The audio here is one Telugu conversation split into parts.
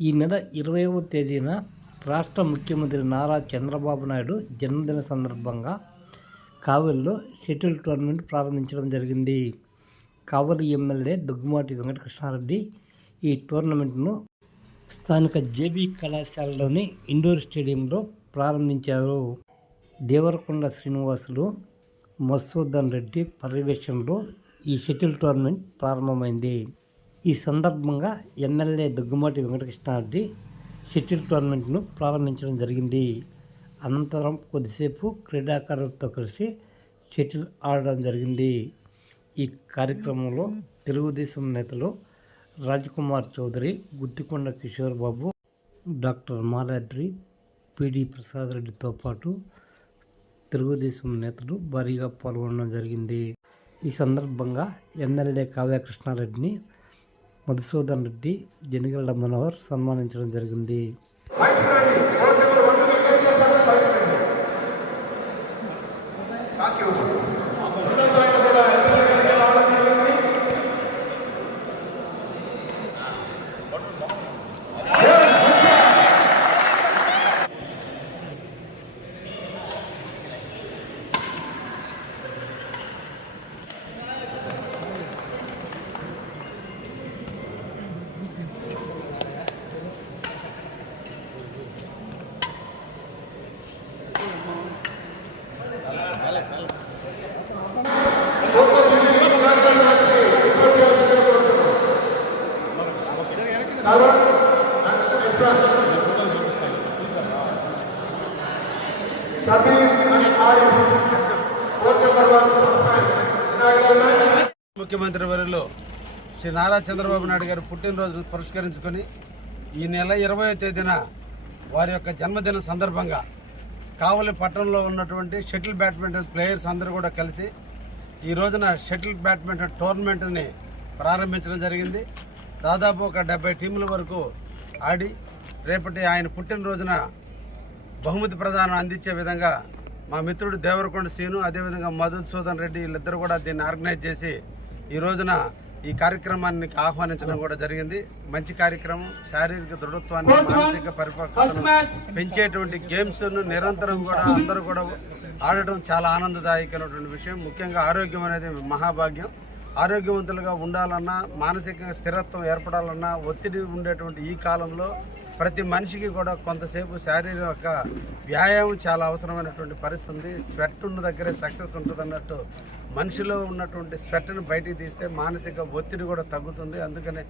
ఈ నెల ఇరవైవ తేదీన రాష్ట్ర ముఖ్యమంత్రి నారా చంద్రబాబు నాయుడు జన్మదిన సందర్భంగా కావలిలో షటిల్ టోర్నమెంట్ ప్రారంభించడం జరిగింది. కావలి ఎమ్మెల్యే దుగ్గుమాటి వెంకటకృష్ణారెడ్డి ఈ టోర్నమెంట్ను స్థానిక జేబీ కళాశాలలోని ఇండోర్ స్టేడియంలో ప్రారంభించారు. దేవరకొండ శ్రీనివాసులు మసూదన్ రెడ్డి పర్యవేక్షణలో ఈ షటిల్ టోర్నమెంట్ ప్రారంభమైంది. ఈ సందర్భంగా ఎమ్మెల్యే దగ్గుమాటి వెంకటకృష్ణారెడ్డి షటిల్ టోర్నమెంట్ను ప్రారంభించడం జరిగింది. అనంతరం కొద్దిసేపు క్రీడాకారులతో కలిసి షటిల్ ఆడడం జరిగింది. ఈ కార్యక్రమంలో తెలుగుదేశం నేతలు Rajkumar Chowdary Guttikonda Kishore Babu doctor Maladri P D Prasad రెడ్డితో పాటు తెలుగుదేశం నేతలు భారీగా పాల్గొనడం జరిగింది. ఈ సందర్భంగా ఎమ్మెల్యే కావ్య కృష్ణారెడ్డిని మధుసూదన్ రెడ్డి జనగల మనోహర్ సన్మానించడం జరిగింది ముఖ్యమంత్రి వారిలో శ్రీ నారా చంద్రబాబు నాయుడు గారు పుట్టినరోజు పురస్కరించుకొని ఈ నెల ఇరవయో తేదీన వారి యొక్క జన్మదిన సందర్భంగా కావలి పట్టణంలో ఉన్నటువంటి షటిల్ బ్యాడ్మింటన్ ప్లేయర్స్ అందరూ కూడా కలిసి ఈ రోజున షటిల్ బ్యాడ్మింటన్ టోర్నమెంట్ని ప్రారంభించడం జరిగింది. దాదాపు ఒక డెబ్బై టీముల వరకు ఆడి రేపటి ఆయన పుట్టినరోజున బహుమతి ప్రదానం అందించే విధంగా మా మిత్రుడు దేవరకొండ సీను అదేవిధంగా మధుసూదన్ రెడ్డి వీళ్ళిద్దరు కూడా దీన్ని ఆర్గనైజ్ చేసి ఈ రోజున ఈ కార్యక్రమాన్ని ఆహ్వానించడం కూడా జరిగింది. మంచి కార్యక్రమం శారీరక దృఢత్వాన్ని మానసిక పరిపక్వతను పెంచేటువంటి గేమ్స్ను నిరంతరం కూడా అందరూ కూడా ఆడటం చాలా ఆనందదాయకమైనటువంటి విషయం. ముఖ్యంగా ఆరోగ్యం అనేది మహాభాగ్యం. ఆరోగ్యవంతులుగా ఉండాలన్నా మానసిక స్థిరత్వం ఏర్పడాలన్నా ఒత్తిడి ఉండేటువంటి ఈ కాలంలో ప్రతి మనిషికి కూడా కొంతసేపు శారీరక వ్యాయామం చాలా అవసరమైనటువంటి పరిస్థితి ఉంది స్వెట్ ఉన్న దగ్గరే సక్సెస్ ఉంటుంది అన్నట్టు మనిషిలో ఉన్నటువంటి స్వెట్ని బయటికి తీస్తే మానసిక ఒత్తిడి కూడా తగ్గుతుంది. అందుకనే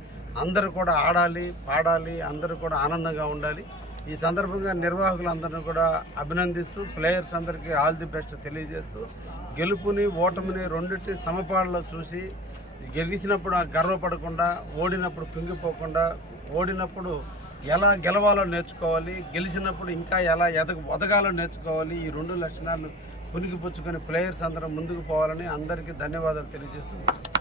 అందరూ కూడా ఆడాలి పాడాలి అందరూ కూడా ఆనందంగా ఉండాలి. ఈ సందర్భంగా నిర్వాహకులందరినీ కూడా అభినందిస్తూ ప్లేయర్స్ అందరికీ ఆల్ ది బెస్ట్ తెలియజేస్తూ గెలుపుని ఓటమిని రెండింటి సమపాడలో చూసి గెలిచినప్పుడు గర్వపడకుండా ఓడినప్పుడు కుంగిపోకుండా ఓడినప్పుడు ఎలా గెలవాలో నేర్చుకోవాలి గెలిచినప్పుడు ఇంకా ఎలా ఎదగ ఒదగాలో నేర్చుకోవాలి ఈ రెండు లక్షణాలు పునికిపుచ్చుకొని ప్లేయర్స్ అందరం ముందుకు పోవాలని అందరికీ ధన్యవాదాలు తెలియజేస్తున్నాను